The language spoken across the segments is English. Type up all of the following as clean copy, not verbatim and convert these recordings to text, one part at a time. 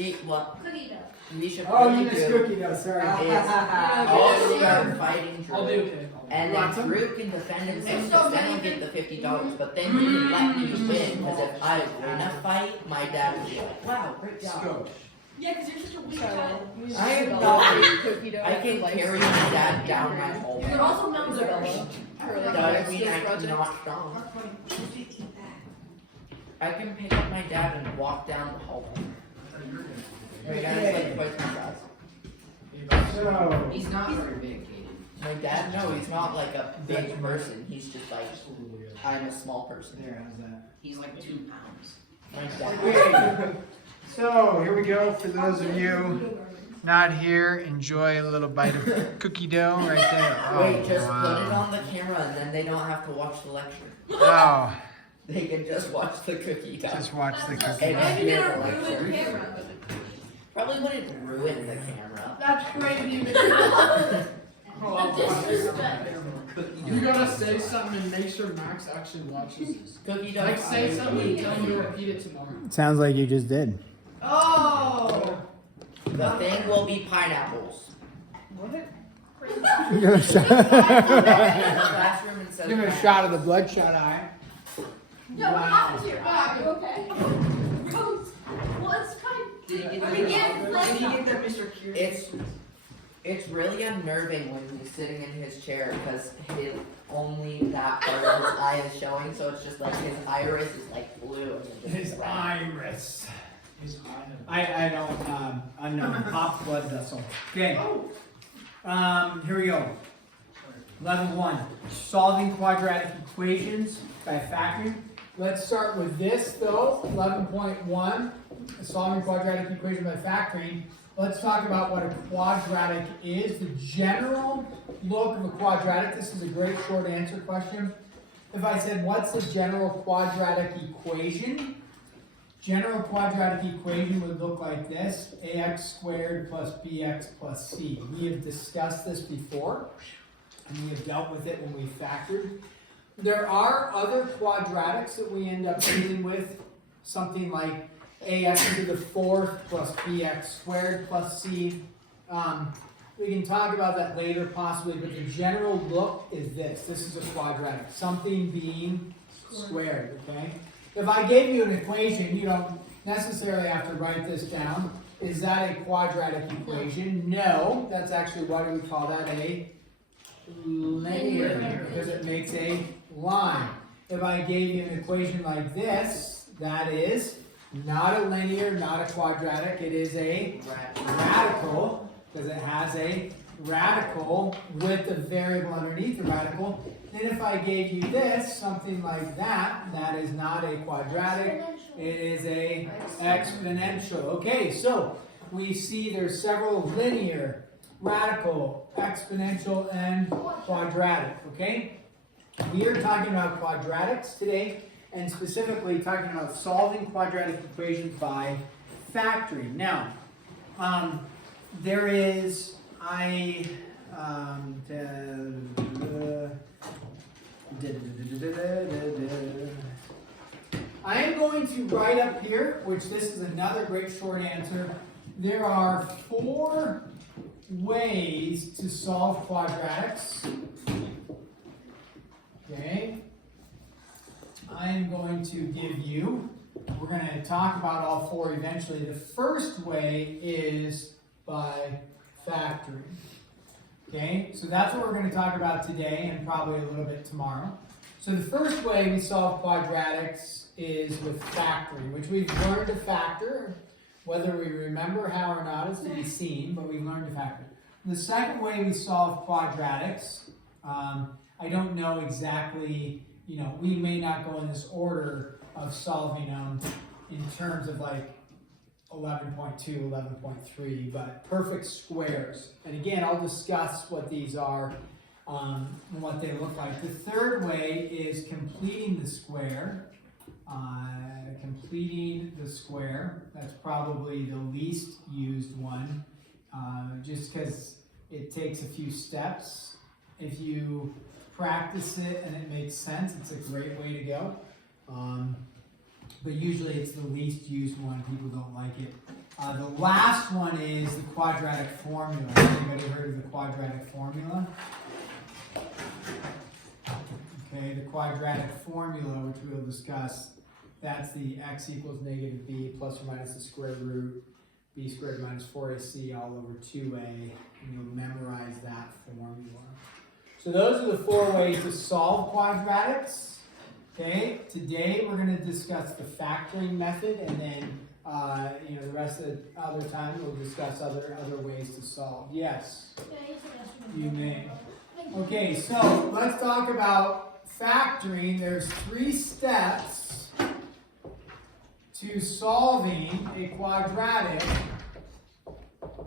See, what Cookie dough. we should Oh, really you missed do cookie dough, sorry. all we are fighting I'll do Drew. okay. And then Drew can defend himself, because then he'll get the $50. But then he can let me win, because if I win a fight, my dad will be like, wow, great job. Yeah, because you're such a weak child. I am not. I can carry my dad down my hole. You're also not good. Doesn't mean I'm not strong. I can pick up my dad and walk down the hall. My dad is like twice my size. So, He's not very big, Katie. My dad, no, he's not like a big person. He's just like, I'm a small person. there, how's that? He's like 2 pounds. My dad. Okay, so here we go. For those of you not here, enjoy a little bite of cookie dough right there. Oh, Wait, just wow. put it on the camera and then they don't have to watch the lecture. Oh, They can just watch the cookie dough. just watch the cookie Hey, dough. man. Maybe get a ruined camera. Probably wouldn't ruin the camera. That's crazy. Disrespect. You gotta say something and make sure Max actually watches this. Cookie dough. Like say something and tell him to repeat it tomorrow. Sounds like you just did. Oh! The thing will be pineapples. Give him a shot. Classroom and says Give him a shot of the bloodshot eye. No, what happened to your eye? Are you okay? Rose. Well, it's kind of. Did you Are we getting Did he get that Mr. Curious? It's really unnerving when he's sitting in his chair because only that part of his eye is showing, so it's just like his iris is like blue. And His red. iris. His I don't, unknown. Pop blood vessel. Okay. Here we go. Level 1. Solving quadratic equations by factoring. Let's start with this though. 11.1. Solving quadratic equation by factoring. Let's talk about what a quadratic is. The general look of a quadratic. This is a great short answer question. If I said, what's the general quadratic equation? General quadratic equation would look like this: ax squared plus bx plus c. We have discussed this before, and we have dealt with it when we factored. There are other quadratics that we end up dealing with, something like ax to the fourth plus bx squared plus c. We can talk about that later possibly, but the general look is this. This is a quadratic, something being squared, okay? If I gave you an equation, you don't necessarily have to write this down. Is that a quadratic equation? No, that's actually, why do we call that a linear? Because it makes a line. If I gave you an equation like this, that is not a linear, not a quadratic, it is a radical, because it has a radical with the variable underneath the radical. Then if I gave you this, something like that, that is not a quadratic, it is a exponential. Okay, so we see there's several linear, radical, exponential, and quadratic, okay? We are talking about quadratics today, and specifically talking about solving quadratic equations by factoring. Now, there is, I am going to write up here, which this is another great short answer. There are 4 ways to solve quadratics. Okay. I am going to give you, we're going to talk about all 4 eventually. The first way is by factoring. Okay, so that's what we're going to talk about today and probably a little bit tomorrow. So the first way we solve quadratics is with factoring, which we've learned to factor. Whether we remember how or not is to be seen, but we've learned to factor. The second way we solve quadratics, I don't know exactly, we may not go in this order of solving them in terms of like 11.2, 11.3, but perfect squares. And again, I'll discuss what these are and what they look like. The third way is completing the square. That's probably the least used one, just because it takes a few steps. If you practice it and it makes sense, it's a great way to go. But usually it's the least used one. People don't like it. The last one is the quadratic formula. Anybody heard of the quadratic formula? Okay, the quadratic formula, which we'll discuss, that's the x equals negative b plus or minus the square root b squared minus 4ac all over 2a, and you'll memorize that formula. So those are the 4 ways to solve quadratics. Okay, today we're going to discuss the factoring method, and then the rest of the other time we'll discuss other ways to solve. Yes, you may. Okay, so let's talk about factoring. There's 3 steps to solving a quadratic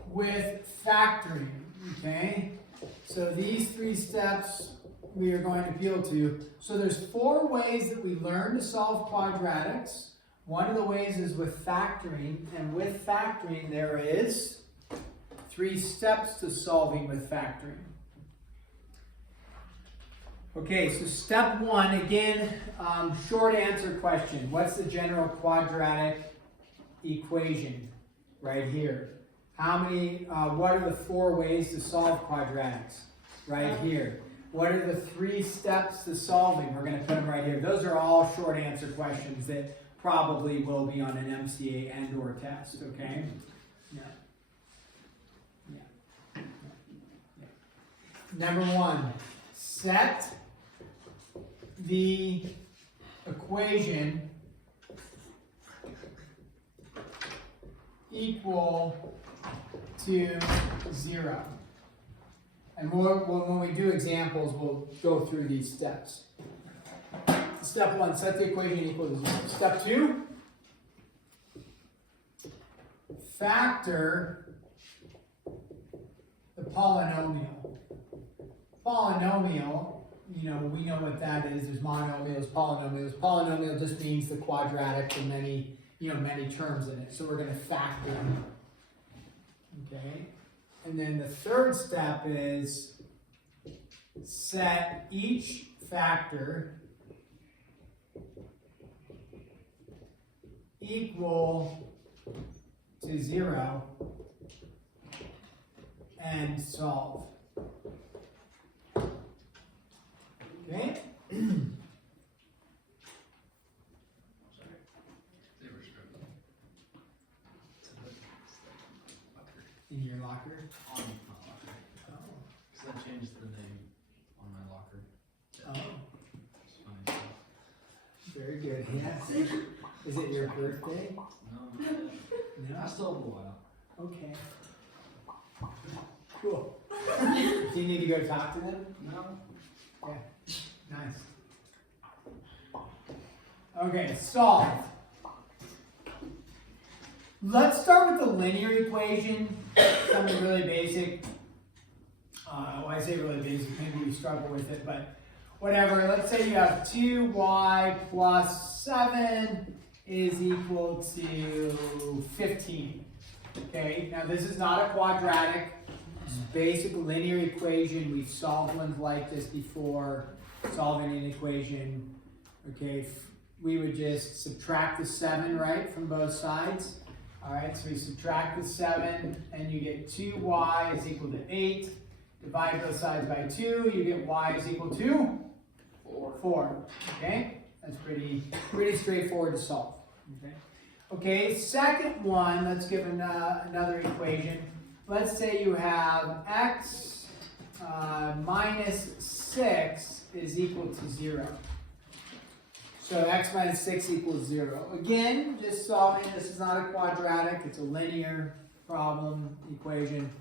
with factoring. Okay, so these 3 steps we are going to appeal to. So there's 4 ways that we learn to solve quadratics. One of the ways is with factoring, and with factoring there is 3 steps to solving with factoring. Okay, so step 1, again, short answer question. What's the general quadratic equation right here? What are the 4 ways to solve quadratics? Right here. What are the 3 steps to solving? We're going to put them right here. Those are all short answer questions that probably will be on an MCA and or test, okay? Yeah. Number 1, set the equation equal to 0. And when we do examples, we'll go through these steps. Step 1, set the equation equal to 0. Step 2, factor the polynomial. Polynomial, we know what that is. There's monomials, polynomials. Polynomial just means the quadratic and many terms in it. So we're going to factor them. Okay. And then the third step is set each factor equal to 0 and solve. Okay? In your locker? On my locker. Oh. Because I changed the name on my locker. Oh. It's funny stuff. Very good. Yes. Is it your birthday? No. No? I still have a while. Okay. Cool. Do you need to go talk to them? No. Yeah. Nice. Okay, solve. Let's start with the linear equation. Something really basic. When I say really basic, maybe you struggle with it, but whatever. Let's say you have 2y plus 7 is equal to 15. Okay, now this is not a quadratic. It's a basic linear equation. We've solved ones like this before. Solving an equation. Okay, we would just subtract the 7, right, from both sides. All right, so we subtract the 7, and you get 2y is equal to 8. Divide both sides by 2, you get y is equal to 4. Okay, that's pretty straightforward to solve. Okay, second one, let's give another equation. Let's say you have x minus 6 is equal to 0. So x minus 6 equals 0. Again, just solving, this is not a quadratic, it's a linear problem equation.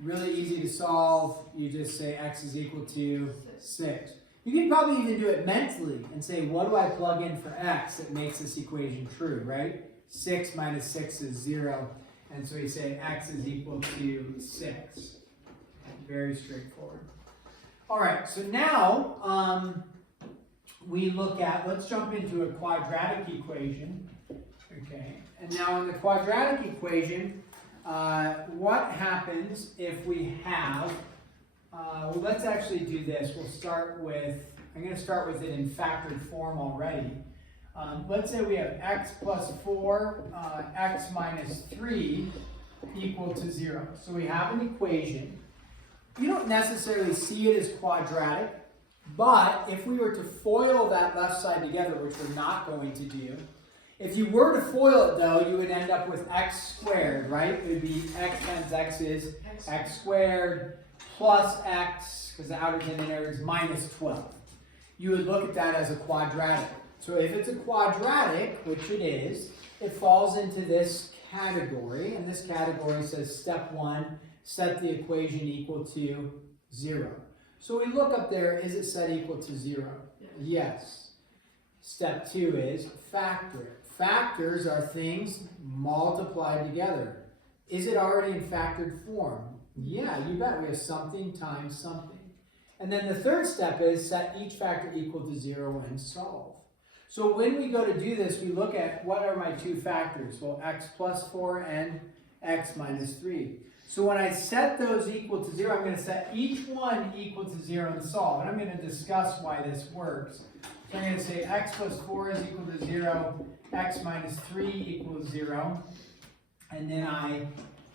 Really easy to solve. You just say x is equal to 6. You can probably even do it mentally and say, what do I plug in for x that makes this equation true, right? 6 minus 6 is 0. And so you say x is equal to 6. Very straightforward. All right, so now we look at, let's jump into a quadratic equation. Okay, and now in the quadratic equation, what happens if we have, well, let's actually do this. We'll start with, I'm going to start with it in factored form already. Let's say we have x plus 4, x minus 3 equal to 0. So we have an equation. You don't necessarily see it as quadratic, but if we were to FOIL that left side together, which we're not going to do, if you were to FOIL it though, you would end up with x squared, right? It would be x times x is x squared plus x, because the outer denominator is minus 12. You would look at that as a quadratic. So if it's a quadratic, which it is, it falls into this category, and this category says step 1, set the equation equal to 0. So we look up there, is it set equal to 0? Yes. Step 2 is factor it. Factors are things multiplied together. Is it already in factored form? Yeah, you bet. We have something times something. And then the third step is set each factor equal to 0 and solve. So when we go to do this, we look at what are my two factors? Well, x plus 4 and x minus 3. So when I set those equal to 0, I'm going to set each one equal to 0 and solve. And I'm going to discuss why this works. So I'm going to say x plus 4 is equal to 0, x minus 3 equals 0. And then I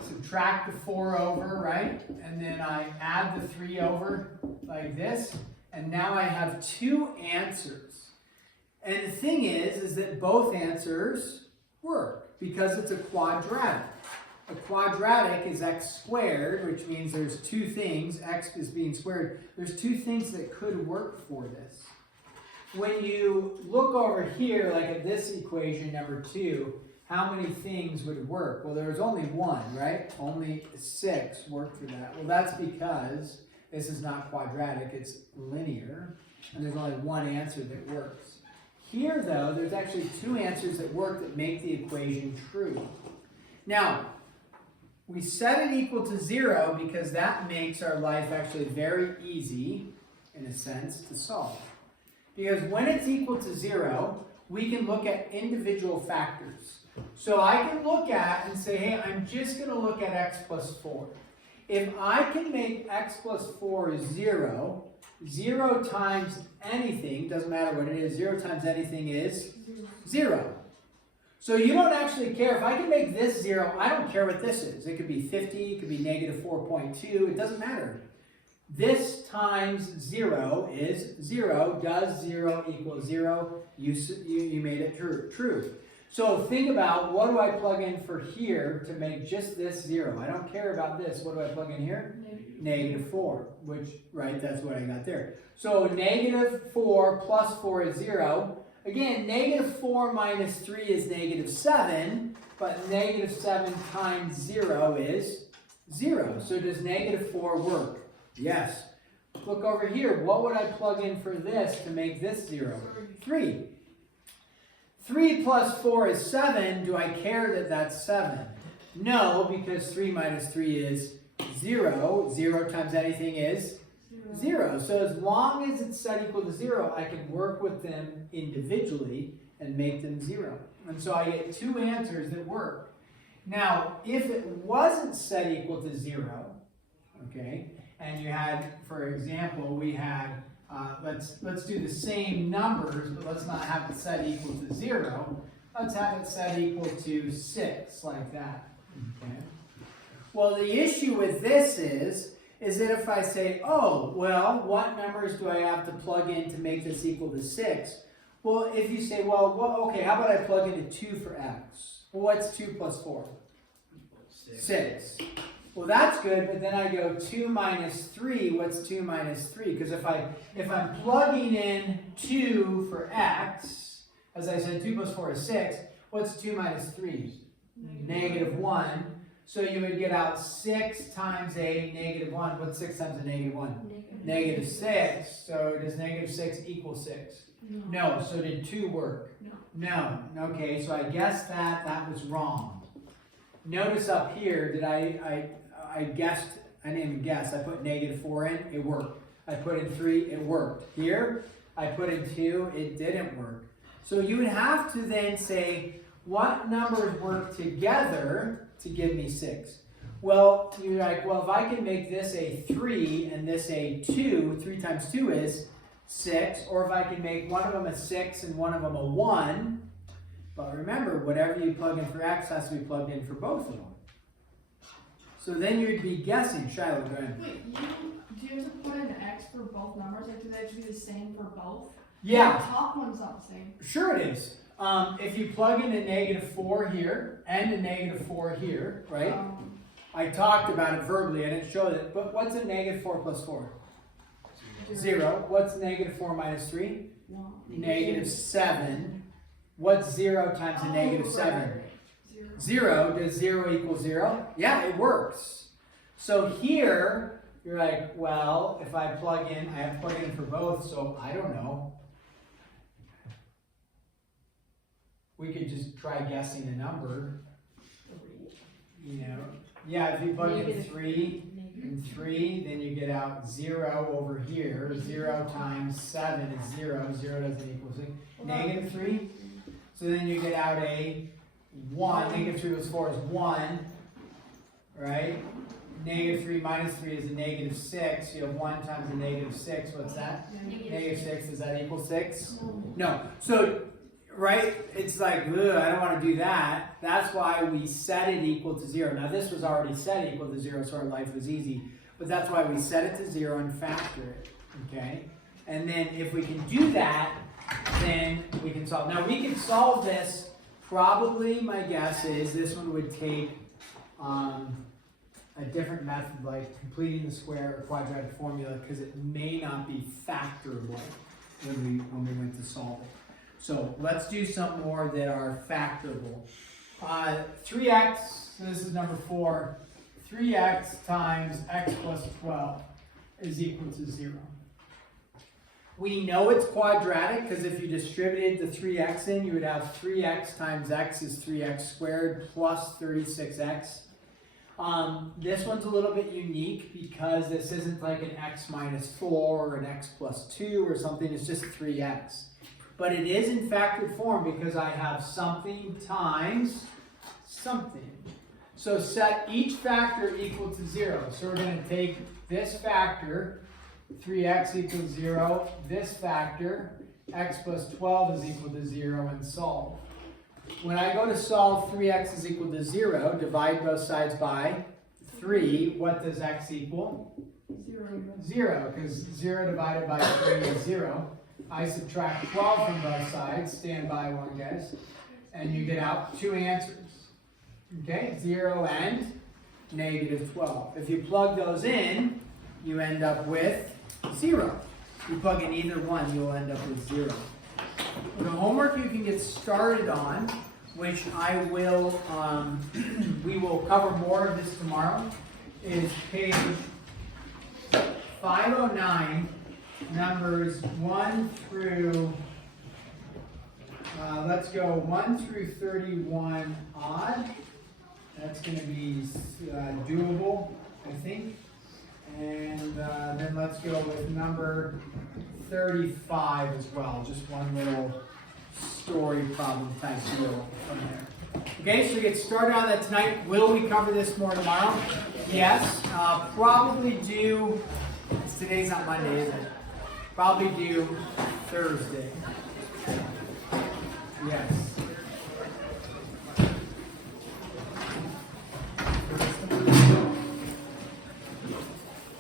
subtract the 4 over, right? And then I add the 3 over like this. And now I have two answers. And the thing is that both answers work because it's a quadratic. A quadratic is x squared, which means there's two things, x is being squared. There's two things that could work for this. When you look over here, like at this equation, number 2, how many things would work? Well, there's only one, right? Only 6 work for that. Well, that's because this is not quadratic, it's linear, and there's only one answer that works. Here, though, there's actually two answers that work that make the equation true. Now, we set it equal to 0 because that makes our life actually very easy, in a sense, to solve. Because when it's equal to 0, we can look at individual factors. So I can look at and say, hey, I'm just going to look at x plus 4. If I can make x plus 4 0, 0 times anything, doesn't matter what it is, 0 times anything is 0. So you don't actually care. If I can make this 0, I don't care what this is. It could be 50, it could be negative 4.2, it doesn't matter. This times 0 is 0. Does 0 equal 0? You made it true. So think about, what do I plug in for here to make just this 0? I don't care about this. What do I plug in here? Negative 4, which, right, that's what I got there. So negative 4 plus 4 is 0. Again, negative 4 minus 3 is negative 7, but negative 7 times 0 is 0. So does negative 4 work? Yes. Look over here. What would I plug in for this to make this 0? 3. 3 plus 4 is 7. Do I care that that's 7? No, because 3 minus 3 is 0. 0 times anything is 0. So as long as it's set equal to 0, I can work with them individually and make them 0. And so I get two answers that work. Now, if it wasn't set equal to 0, okay, and you had, for example, we had, let's do the same numbers, but let's not have it set equal to 0. Let's have it set equal to 6, like that. Okay. Well, the issue with this is that if I say, oh, well, what numbers do I have to plug in to make this equal to 6? Well, if you say, well, okay, how about I plug in a 2 for x? Well, what's 2 plus 4? 6. Well, that's good, but then I go 2 minus 3. What's 2 minus 3? Because if I'm plugging in 2 for x, as I said, 2 plus 4 is 6. What's 2 minus 3? Negative 1. So you would get out 6 times a negative 1. What's 6 times a negative 1? Negative 6. So does negative 6 equal 6? No. So did 2 work? No. Okay, so I guessed that was wrong. Notice up here that I guessed, I didn't even guess. I put negative 4 in, it worked. I put in 3, it worked. Here, I put in 2, it didn't work. So you would have to then say, what numbers work together to give me 6? Well, you're like, well, if I can make this a 3 and this a 2, 3 times 2 is 6, or if I can make one of them a 6 and one of them a 1. But remember, whatever you plug in for x has to be plugged in for both of them. So then you'd be guessing. Shiloh, go ahead. Wait, do you have to put in x for both numbers? Like, do they have to be the same for both? Yeah. The top one's not the same. Sure it is. If you plug in a -4 here and a -4 here, right? I talked about it verbally. I didn't show it. But what's a -4 plus 4? 0. What's -4 minus 3? -7. What's 0 times a -7? 0. Does 0 equal 0? Yeah, it works. So here, you're like, well, if I plug in, I have to plug in for both, so I don't know. We could just try guessing a number. You know, yeah, if you plug in 3 and 3, then you get out 0 over here. 0 times 7 is 0. 0 doesn't equal 6. -3. So then you get out a 1. -3 plus 4 is 1. Right? -3 minus 3 is a -6. You have 1 times a -6. What's that? -6. Does that equal 6? No. So, right? It's like, ugh, I don't want to do that. That's why we set it equal to 0. Now this was already set equal to 0, so our life was easy. But that's why we set it to 0 and factor it. Okay? And then if we can do that, then we can solve. Now we can solve this. Probably my guess is this one would take a different method, like completing the square or quadratic formula, because it may not be factorable when we went to solve it. So let's do some more that are factorable. 3x, so this is number 4, 3x times x plus 12 is equal to 0. We know it's quadratic because if you distributed the 3x in, you would have 3x times x is 3x squared plus 36x. This one's a little bit unique because this isn't like an x minus 4 or an x plus 2 or something, it's just 3x. But it is in factored form because I have something times something. So set each factor equal to 0. So we're going to take this factor, 3x equals 0, this factor, x plus 12 is equal to 0, and solve. When I go to solve 3x is equal to 0, divide both sides by 3, what does x equal? 0, because 0 divided by 3 is 0. I subtract 12 from both sides, stand by one guys, and you get out 2 answers. Okay, 0 and -12. If you plug those in, you end up with 0. If you plug in either one, you'll end up with 0. The homework you can get started on, which I will, we will cover more of this tomorrow, is page 509, numbers 1 through, let's go 1 through 31 odd. That's going to be doable, I think. And then let's go with number 35 as well. Just one little story problem type deal from there. Okay, so get started on that tonight. Will we cover this more tomorrow? Yes. Probably do, today's not Monday, is it? Probably do Thursday. Yes.